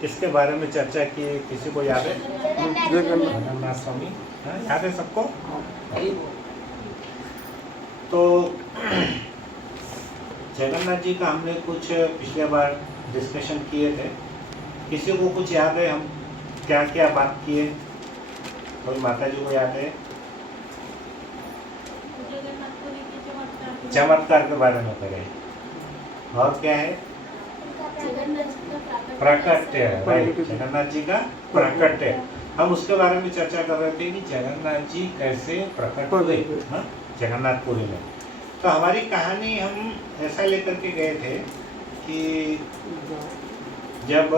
किसके बारे में चर्चा की, किसी को याद है? जगन्नाथ स्वामी, हाँ, याद है सबको? तो जगन्नाथ जी का हमने कुछ पिछले बार डिस्कशन किए थे। किसी को कुछ याद है हम क्या क्या बात किए? कोई माता जी को याद है? चमत्कार के बारे में करें। और क्या है? प्राकट्य, राइट, जगन्नाथ जी का प्राकट्य। हम उसके बारे में चर्चा कर रहे थे कि जगन्नाथ जी कैसे प्रकट हुए जगन्नाथपुरी में। तो हमारी कहानी हम ऐसा लेकर के गए थे कि जब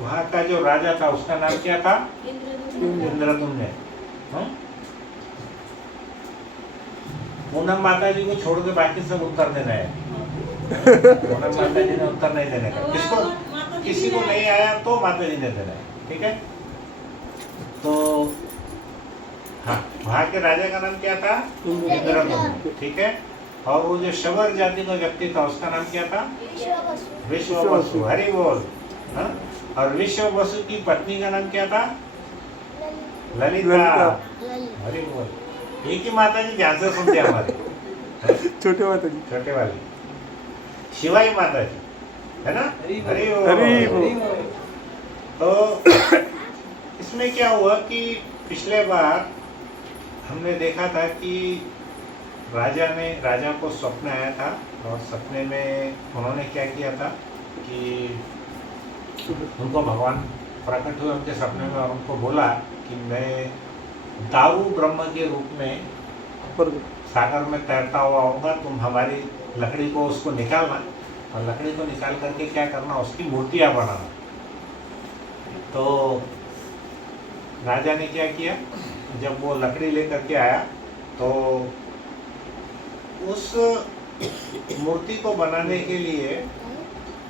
वहाँ का जो राजा था उसका नाम क्या था? इंद्रदुम्न। पूनम माता जी को छोड़ के बाकी सब उत्तर देना है। पूनम माता जी ने उत्तर नहीं देने का, किसको किसी को नहीं आया तो माता जी ने देना है, ठीक है? तो हाँ, वहाँ के राजा का नाम क्या था? इंद्रदुम्न, ठीक है। और वो जो शबर जाति का व्यक्ति था उसका नाम क्या था? विश्ववसु, हरि बोल। हाँ? और विश्ववसु की पत्नी का नाम क्या था? ललिता, हरि बोल। एक ही माता जी ध्यान से सुनते हमारे छोटे माता जी, छोटे वाली शिवाई माता जी, है ना? हरि बोल। तो इसमें क्या हुआ कि पिछले बार हमने देखा था कि राजा को स्वप्न आया था और सपने में उन्होंने क्या किया था कि उनको भगवान प्रकट हुए उनके सपने में और उनको बोला कि मैं दारू ब्रह्म के रूप में सागर में तैरता हुआ आऊँगा, तुम हमारी लकड़ी को उसको निकालना और लकड़ी को निकाल करके क्या करना, उसकी मूर्तियाँ बनाना। तो राजा ने क्या किया, जब वो लकड़ी लेकर के आया तो उस मूर्ति को बनाने के लिए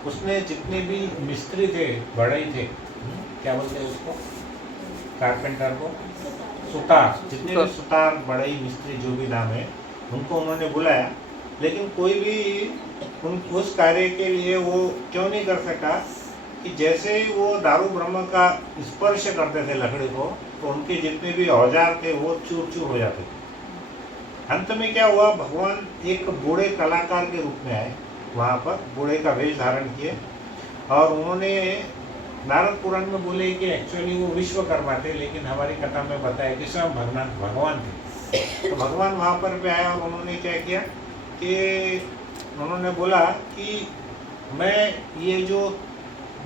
उसने जितने भी मिस्त्री थे, बढ़ई थे, क्या बोलते हैं उसको, कारपेंटर को, सुतार, जितने भी सुतार, बढ़ई, मिस्त्री, जो भी नाम है, उनको उन्होंने बुलाया। लेकिन कोई भी उस कार्य के लिए वो क्यों नहीं कर सका कि जैसे ही वो दारू ब्रह्म का स्पर्श करते थे लकड़ी को तो उनके जितने भी औजार थे वो चूर चूर हो जाते थे। अंत में क्या हुआ, भगवान एक बूढ़े कलाकार के रूप में आए, वहाँ पर बूढ़े का वेश धारण किए और उन्होंने नारद पुराण में बोले कि एक्चुअली वो विश्वकर्मा थे, लेकिन हमारी कथा में बताया कि स्वयं भगवान थे। तो भगवान वहाँ पर भी आया और उन्होंने क्या किया कि उन्होंने बोला कि मैं ये जो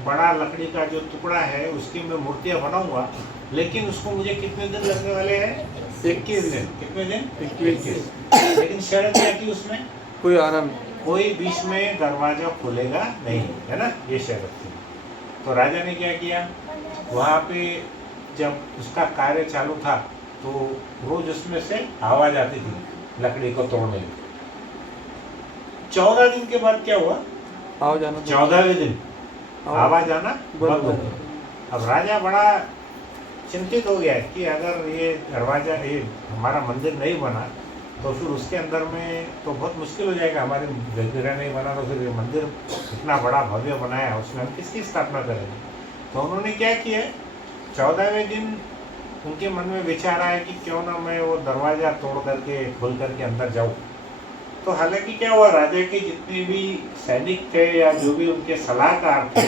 बड़ा लकड़ी का जो टुकड़ा है उसकी मैं मूर्तियाँ बनाऊंगा, लेकिन उसको मुझे कितने दिन लगने वाले हैं? 21 दिन। कितने दिन? 21। लेकिन शर्त क्या थी उसमें? कोई आनंद, कोई बीच में दरवाजा खुलेगा नहीं, है ना, ये शर्त थी। तो राजा ने क्या किया, वहाँ पे जब उसका कार्य चालू था तो रोज उसमें से आवाज आती थी लकड़ी को तोड़ने की। 14 दिन के बाद क्या हुआ, आवाज आना, 14वें दिन आवाज आना बंद हो गई। अब राजा बड़ा चिंतित हो गया कि अगर ये दरवाजा, ये हमारा मंदिर नहीं बना तो फिर उसके अंदर में तो बहुत मुश्किल हो जाएगा, हमारे जगह नहीं बना तो फिर ये मंदिर इतना बड़ा भव्य बनाया उसमें हम किसकी स्थापना करेंगे। तो उन्होंने क्या किया, 14वें दिन उनके मन में विचार आया कि क्यों ना मैं वो दरवाज़ा तोड़ करके खोल करके अंदर जाऊँ। तो हालांकि क्या हुआ, राजा के जितने भी सैनिक थे या जो भी उनके सलाहकार थे,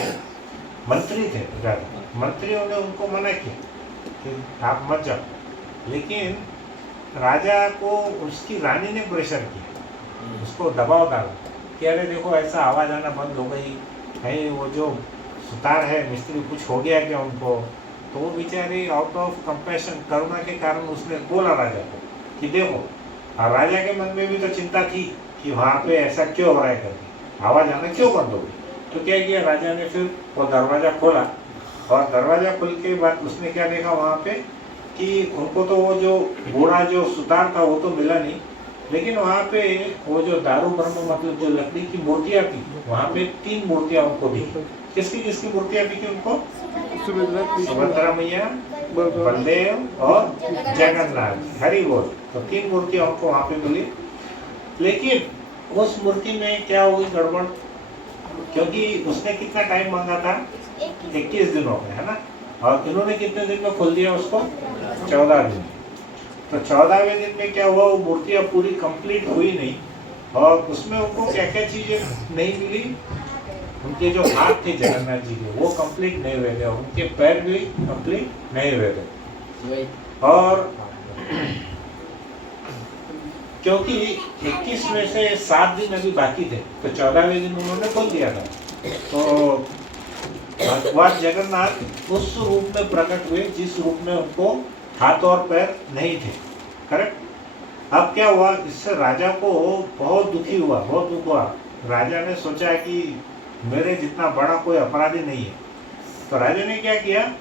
मंत्री थे, मंत्रियों ने उनको मना किया कि आप मत जाओ। लेकिन राजा को उसकी रानी ने प्रेशर किया, उसको दबाव डाला कि अरे देखो ऐसा आवाज़ आना बंद हो गई, कहीं वो जो सुतार है मिस्त्री कुछ हो गया क्या उनको। तो वो बेचारी आउट ऑफ कंपैशन, करुणा के कारण उसने बोला राजा को कि देखो, और राजा के मन में भी तो चिंता थी कि वहाँ पे ऐसा क्यों हो रहा है करके, आवाज़ आना क्यों बंद हो गई। तो क्या किया राजा ने, फिर वो दरवाज़ा खोला और दरवाज़ा खुल के बाद उसने क्या देखा वहाँ पे कि उनको तो वो जो बूढ़ा जो सुतार था वो तो मिला नहीं, लेकिन वहाँ पे वो जो दारू ब्रह्म मतलब जो लकड़ी की मूर्तियाँ थी, वहाँ पे 3 मूर्तियाँ उनको दिखी। किसकी मूर्तियाँ दिखी उनको? सुभद्रा मैया, बलदेव और जगन्नाथ, हरि बोल। तो 3 मूर्तियाँ उनको वहाँ पे मिली। लेकिन उस मूर्ति में क्या हुई गड़बड़, क्योंकि उसने कितना टाइम मांगा था, 21 दिन हो गए, है ना। और इन्होंने कितने दिन में खोल दिया उसको, 14 दिन। तो 14वें दिन में क्या हुआ, वो मूर्ति अब पूरी कंप्लीट हुई नहीं, और उसमें उनको क्या क्या चीजें नहीं मिली। उनके जो हाथ थे जगन्नाथ जी के, वो कंप्लीट नहीं हुए थे, और उनके पैर भी कंप्लीट नहीं हुए थे। और क्योंकि 21 में से 7 दिन अभी बाकी थे, तो 14वें दिन उन्होंने खोल दिया था। तो भगवान जगन्नाथ उस रूप में प्रकट हुए जिस रूप में उनको हाथ और पैर नहीं थे, करेक्ट। अब क्या हुआ, इससे राजा को बहुत दुखी हुआ, बहुत दुख हुआ। राजा ने सोचा कि मेरे जितना बड़ा कोई अपराधी नहीं है। तो राजा ने क्या किया,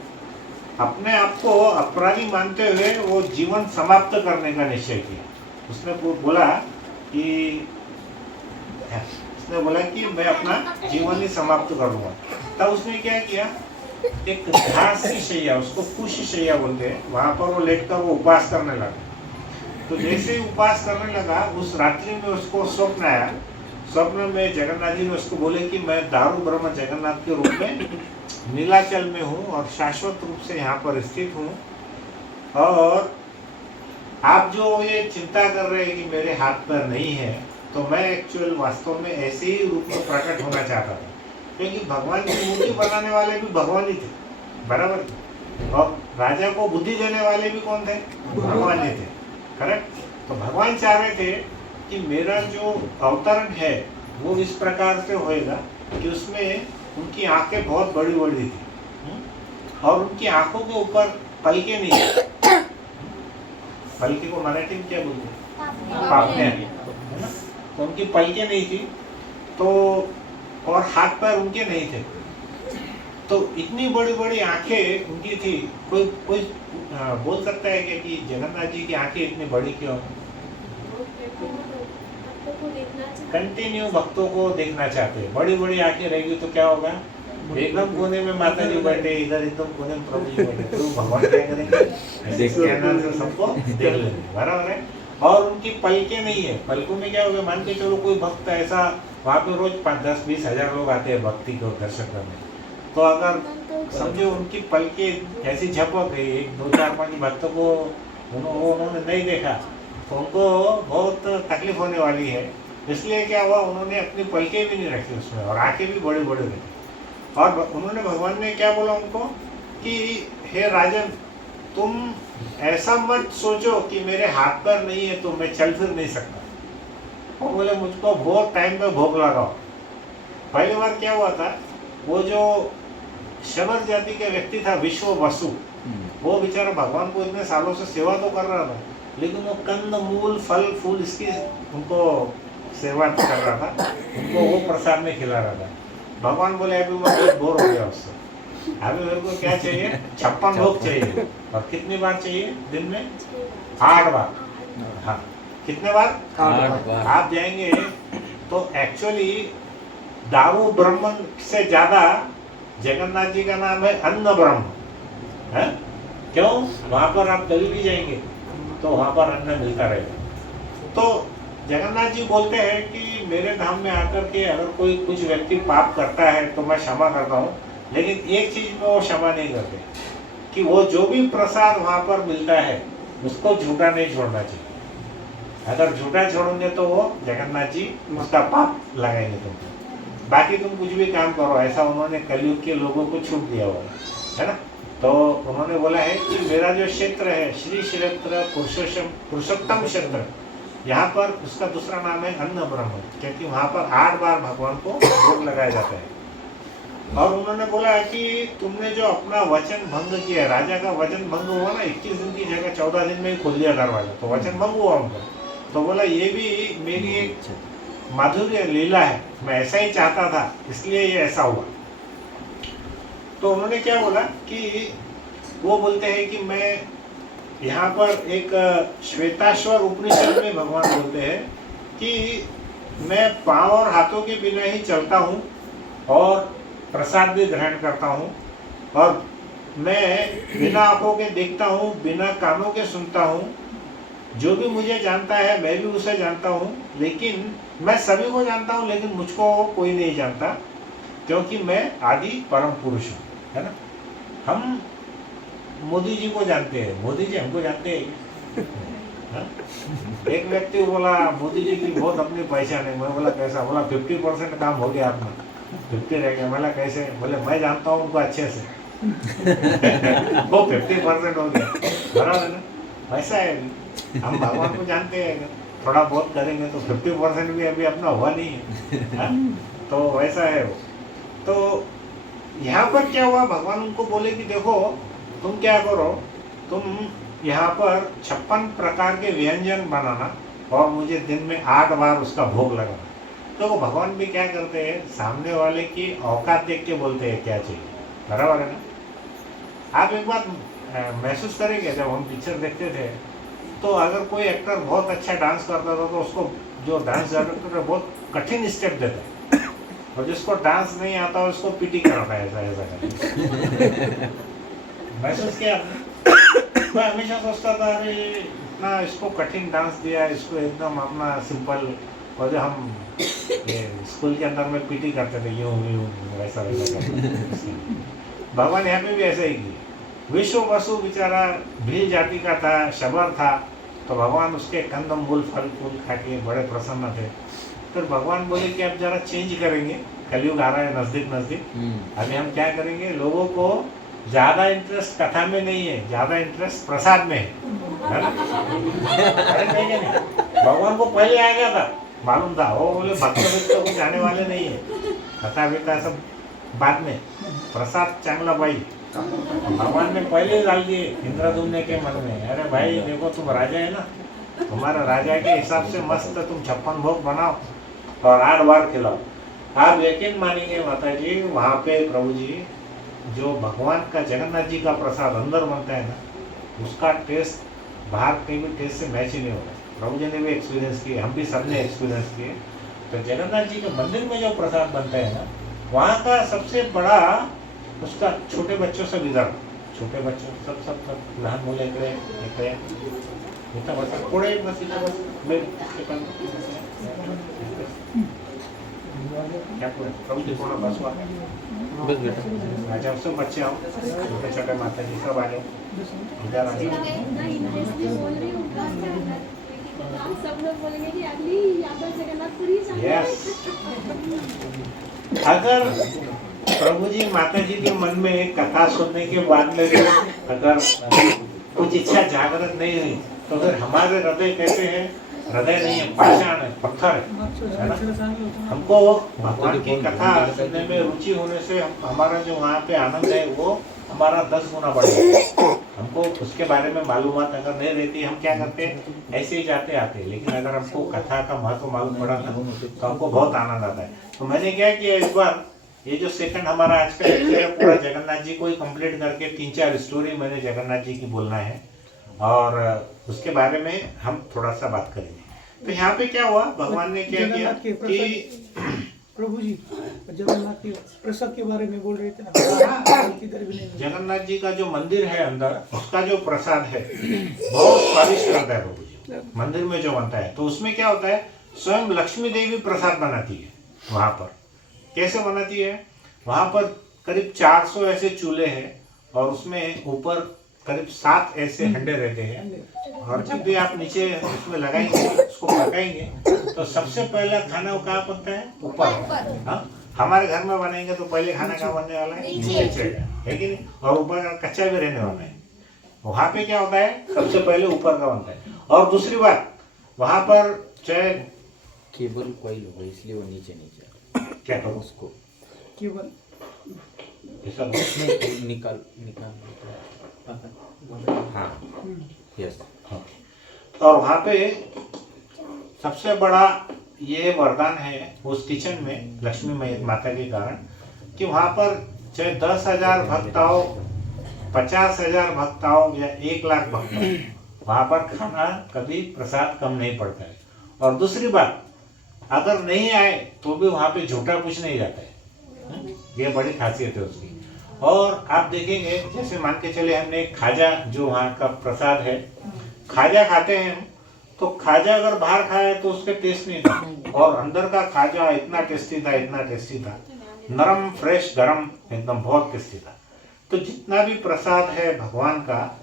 अपने आप को अपराधी मानते हुए वो जीवन समाप्त करने का निश्चय किया। उसने बोला कि मैं अपना जीवन ही समाप्त करूंगा। तब उसने क्या किया, एक घास की शैया, उसको कुश शैया बोलते हैं, वहां पर वो लेटकर वो उपवास करने लगा। तो जैसे ही उपवास करने लगा, उस रात्रि में उसको स्वप्न आया। स्वप्न में जगन्नाथ जी ने उसको बोले कि मैं दारू ब्रह्म जगन्नाथ के रूप में नीलाचल में हूँ और शाश्वत रूप से यहाँ पर स्थित हूँ, और आप जो ये चिंता कर रहे हैं कि मेरे हाथ पैर नहीं है, तो मैं एक्चुअल वास्तव में ऐसे ही रूप में प्रकट होना चाहता था। क्योंकि भगवान की मूर्ति बनाने वाले भी भगवान ही थे, बराबर। और राजा को बुद्धि देने वाले भी कौन थे, भगवान ही थे, करेक्ट। तो भगवान चाह रहे थे कि मेरा जो अवतरण है वो इस प्रकार से होएगा कि उसमें उनकी आंखें बहुत बड़ी बड़ी थी, और उनकी आंखों के ऊपर पलके नहीं थी। पलके को मराठी में क्या बोलते हैं, पापने, है ना। तो उनकी पलके नहीं थी, तो और हाथ पैर उनके नहीं थे। तो इतनी बड़ी बड़ी आंखें उनकी थी। कोई कोई बोल सकता है कि जगन्नाथ जी की आंखें इतनी बड़ी क्यों? कंटिन्यू भक्तों को देखना चाहते हैं। बड़ी बड़ी आंखें रहेगी तो क्या होगा, एकदम कोने में माता जी बैठे, इधर एकदम कोने में प्रभु जी बैठे, तो भगवान क्या करेंगे, सबको देख लेंगे, बराबर है। और उनकी पलके नहीं है। पलकों में क्या होगा, मान के चलो कोई भक्त ऐसा, वहाँ पे रोज 5-10-20 हजार लोग आते हैं भक्ति को दर्शन करने, तो अगर समझो उनकी पलके ऐसी झपक है, 1-2-4-5 भक्तों को उन्होंने नहीं देखा, तो उनको बहुत तकलीफ होने वाली है। इसलिए क्या हुआ, उन्होंने अपनी पलके भी नहीं रखी उसमें, और आंखें भी बड़ी बड़ी रखी। और उन्होंने, भगवान ने क्या बोला उनको कि हे राजन, तुम ऐसा मत सोचो कि मेरे हाथ पैर नहीं है तो मैं चल फिर नहीं सकता। वो बोले मुझको बहुत टाइम पे भोग लगाओ। पहली बार क्या हुआ था, वो जो शबर जाति के व्यक्ति था विश्व वसु, वो बेचारा भगवान को इतने सालों से सेवा तो कर रहा था, लेकिन वो कंद मूल फल फूल इसकी उनको सेवा कर रहा था, उनको वो प्रसाद में खिला रहा था। भगवान बोले अभी मैं बहुत बोर हो गया उससे, अभी मेरे को क्या चाहिए, 56 भोग चाहिए। और कितनी बार चाहिए दिन में, 8 बार। हाँ, कितने बार, 8 बार। आप जाएंगे तो एक्चुअली दारू ब्रह्म से ज्यादा जगन्नाथ जी का नाम है अन्न ब्रह्म है। क्यों, वहां पर आप कभी भी जाएंगे तो वहां पर अन्न मिलता रहेगा। तो जगन्नाथ जी बोलते हैं कि मेरे धाम में आकर के अगर कोई कुछ व्यक्ति पाप करता है तो मैं क्षमा करता हूँ, लेकिन एक चीज में वो क्षमा नहीं करते कि वो जो भी प्रसाद वहां पर मिलता है उसको झूठा नहीं छोड़ना चाहिए। अगर झूठा छोड़ोगे तो वो जगन्नाथ जी उसका पाप लगाएंगे तुमको। बाकी तुम कुछ भी काम करो, ऐसा उन्होंने कलयुग के लोगों को छूट दिया हुआ है ना। तो उन्होंने बोला है कि मेरा जो क्षेत्र है श्री क्षेत्र पुरुषोत्तम क्षेत्र, यहाँ पर उसका दूसरा नाम है अन्न ब्रह्म, क्योंकि वहाँ पर 8 बार भगवान को भोग लगाया जाता है। और उन्होंने बोला है कि तुमने जो अपना वचन भंग किया, राजा का वचन भंग हुआ ना, 21 दिन की जगह 14 दिन में ही खोल दिया दरवाजा, तो वचन भंग हुआ उनका। तो बोला ये भी मेरी एक माधुर्य लीला है, मैं ऐसा ही चाहता था इसलिए ये ऐसा हुआ। तो उन्होंने क्या बोला कि वो बोलते हैं कि मैं यहाँ पर एक श्वेताश्वर उपनिषद में भगवान बोलते हैं कि मैं पांव और हाथों के बिना ही चलता हूँ और प्रसाद भी ग्रहण करता हूँ, और मैं बिना आंखों के देखता हूँ, बिना कानों के सुनता हूँ। जो भी मुझे जानता है मैं भी उसे जानता हूँ, लेकिन मैं सभी को जानता हूँ लेकिन मुझको कोई नहीं जानता। क्योंकि मैं आदि परम पुरुष हूँ, है ना। हम मोदी जी को जानते हैं, मोदी जी हमको जानते हैं। हाँ? एक व्यक्ति बोला मोदी जी की बहुत अपनी पहचान है। मैं बोला कैसा? बोला 50% काम हो गया अपना, 50 रह गया। बोला कैसे? बोले मैं जानता हूँ उनको अच्छे से। वो 50% हो गया, बराबर है ना। वैसा है, हम भगवान को जानते हैं, थोड़ा बहुत करेंगे तो 50% भी अभी अपना हुआ नहीं है। हाँ? तो वैसा है वो। तो यहाँ पर क्या हुआ, भगवान उनको बोले कि देखो तुम क्या करो, तुम यहाँ पर 56 प्रकार के व्यंजन बनाना और मुझे दिन में 8 बार उसका भोग लगाना। तो भगवान भी क्या करते हैं, सामने वाले की औकात देख के बोलते हैं क्या चाहिए, बराबर है ना। आप एक बात महसूस करेंगे, जब हम पिक्चर देखते थे तो अगर कोई एक्टर बहुत अच्छा डांस करता था तो उसको जो डांस डायरेक्टर है बहुत कठिन स्टेप देता है, और जिसको डांस नहीं आता उसको पीटी कराता है, ऐसा ऐसा करके। महसूस किया आपने? मैं हमेशा सोचता था अरे इतना इसको कठिन डांस दिया, इसको एकदम अपना सिंपल, और जो हम ये स्कूल के अंदर में पीटी करते थे यूं यूं वैसा वैसा करते। भगवान यहाँ पे भी ऐसा ही किया। विश्व वसु बेचारा भील जाति का था, शबर था, तो भगवान उसके कंदम मूल फल फूल खा के बड़े प्रसन्न थे। फिर भगवान बोले कि अब जरा चेंज करेंगे, कलयुग आ रहा है नजदीक नजदीक। अभी हम क्या करेंगे, लोगों को ज्यादा इंटरेस्ट कथा में नहीं है, ज्यादा इंटरेस्ट प्रसाद में है ना? अरे नहीं नहीं, भगवान को पहले आ गया था, मालूम था। वो बोले भक्त तो कुछ आने वाले नहीं है, कथा बेटा सब बाद में, प्रसाद चांगला भाई। भगवान ने पहले ही डाल दिए इंद्रदुम्न के मन में, अरे भाई देखो तुम राजा है ना, तुम्हारा राजा के हिसाब से मस्त तुम 56 भोग बनाओ और 8 बार खिलाओ। आप यकीन मानेंगे माता जी, वहाँ पे प्रभु जी जो भगवान का जगन्नाथ जी का प्रसाद अंदर बनता है ना, उसका टेस्ट बाहर कहीं भी टेस्ट से मैच ही नहीं होता। प्रभु जी ने भी एक्सपीरियंस किए, हम भी सबने एक्सपीरियंस किए। तो जगन्नाथ जी के मंदिर में जो प्रसाद बनता है ना, वहाँ का सबसे बड़ा उसका छोटे बच्चों से बिगड़, छोटे बच्चों सब सब सब लहान मुले इकडे इथं बस पुढे बस इथं बस क्या पुढे प्रभु जी थोड़ा बस हुआ बस बेटा। जब सब बच्चे आओ, छोटे छोटे माता जी सब आ जाओ इधर आ जाओ। सब लोग बोलेंगे कि अगली यादव जगन्नाथपुरी यस, अगर प्रभु जी माता जी के मन में कथा सुनने के बाद में अगर कुछ इच्छा जागृत नहीं हुई तो फिर हमारे हृदय कैसे हैं? हृदय नहीं है, पाषाण है, पत्थर है ना। हमको भगवान की कथा सुनने में रुचि होने से हमारा जो वहाँ पे आनंद है वो हमारा 10 गुना बढ़ेगा। हमको उसके बारे में मालूमात अगर नहीं रहती, हम क्या करते हैं, ऐसे ही जाते आते। लेकिन अगर हमको कथा का महत्व मालूम पड़ा ना तो हमको बहुत आनंद आता है। तो मैंने क्या किया, इस बार ये जो सेकंड हमारा आज का लेक्चर है पूरा जगन्नाथ जी को ही कंप्लीट करके 3-4 स्टोरी मैंने जगन्नाथ जी की बोलना है और उसके बारे में हम थोड़ा सा बात करेंगे। तो यहाँ पे क्या हुआ, भगवान ने क्या किया कि प्रभु जी जगन्नाथ के प्रसाद के बारे में बोल रहे थे ना, किधर भी नहीं। जगन्नाथ जी का जो मंदिर है अंदर, उसका जो प्रसाद है बहुत स्वादिष्ट रहता है प्रभु जी, मंदिर में जो बनता है। तो उसमें क्या होता है, स्वयं लक्ष्मी देवी प्रसाद बनाती है वहाँ पर। कैसे बनाती है, वहाँ पर करीब 400 ऐसे चूल्हे हैं और उसमें ऊपर करीब 7 ऐसे हंडे रहते हैं, और जब भी आप नीचे उसमें लगाएंगे, उसको पकाएंगे तो सबसे पहला खाना कहाँ बनता है, ऊपर। हाँ, हमारे घर में बनाएंगे तो पहले खाना कहाँ बनने वाला है, नीचे, है कि नहीं, और ऊपर का कच्चा भी रहने वाला है। वहाँ पे क्या होता है, सबसे पहले ऊपर का बनता है। और दूसरी बात, वहाँ पर चाहे केबल कॉइल होगा इसलिए वो नीचे नीचे क्या करो उसको केवल ऐसा निकाल हाँ यस। और वहाँ पे सबसे बड़ा ये वरदान है उस किचन में लक्ष्मी माता के कारण कि वहाँ पर चाहे 10,000 भक्त आओ, 50,000 भक्त आओ या 1,00,000 भक्त आओ, वहाँ पर खाना कभी प्रसाद कम नहीं पड़ता है। और दूसरी बात, अगर नहीं आए तो भी वहाँ पे झूठा कुछ नहीं जाता है, ये बड़ी खासियत है उसकी। और आप देखेंगे जैसे मान के चले हमने खाजा जो वहाँ का प्रसाद है, खाजा खाते हैं हम, तो खाजा अगर बाहर खाए तो उसका टेस्ट नहीं था, और अंदर का खाजा इतना टेस्टी था, इतना टेस्टी था। नरम फ्रेश गरम एकदम बहुत टेस्टी था। तो जितना भी प्रसाद है भगवान का,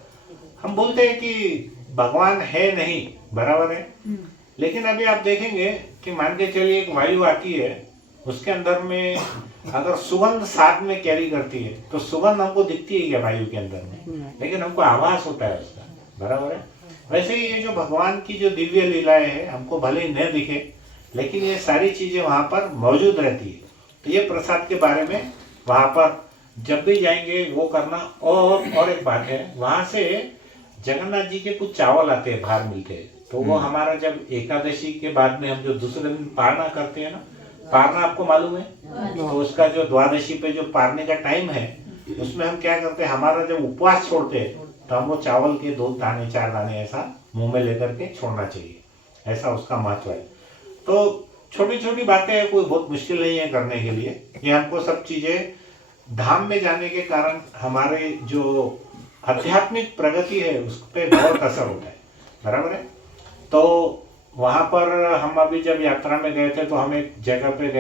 हम बोलते हैं कि भगवान है नहीं, बराबर है, लेकिन अभी आप देखेंगे कि मान के चलिए एक वायु आती है, उसके अंदर में अगर सुगंध साथ में कैरी करती है तो सुगंध हमको दिखती है क्या वायु के अंदर में, लेकिन हमको आभास होता है उसका, बराबर है। वैसे ही ये जो भगवान की जो दिव्य लीलाएं हैं, हमको भले ही न दिखे लेकिन ये सारी चीजें वहां पर मौजूद रहती है। तो ये प्रसाद के बारे में वहां पर जब भी जाएंगे वो करना। और एक बात है, वहां से जगन्नाथ जी के कुछ चावल आते हैं, बाहर मिलते हैं, तो वो हमारा जब एकादशी के बाद में हम जो दूसरे दिन पारना करते हैं ना, पारना आपको मालूम है, तो उसका जो द्वादशी पे जो पारने का टाइम है, उसमें हम क्या करते हैं, हमारा जब उपवास छोड़ते हैं तो हम वो चावल के 2 दाने 4 दाने ऐसा मुंह में लेकर के छोड़ना चाहिए, ऐसा उसका महत्व है। तो छोटी छोटी बातें हैं, कोई बहुत मुश्किल नहीं है करने के लिए। ये हमको सब चीजें धाम में जाने के कारण हमारे जो आध्यात्मिक प्रगति है उस पर बहुत असर होता है, बराबर है। तो वहां पर हम अभी जब यात्रा में गए थे तो हम एक जगह पे गए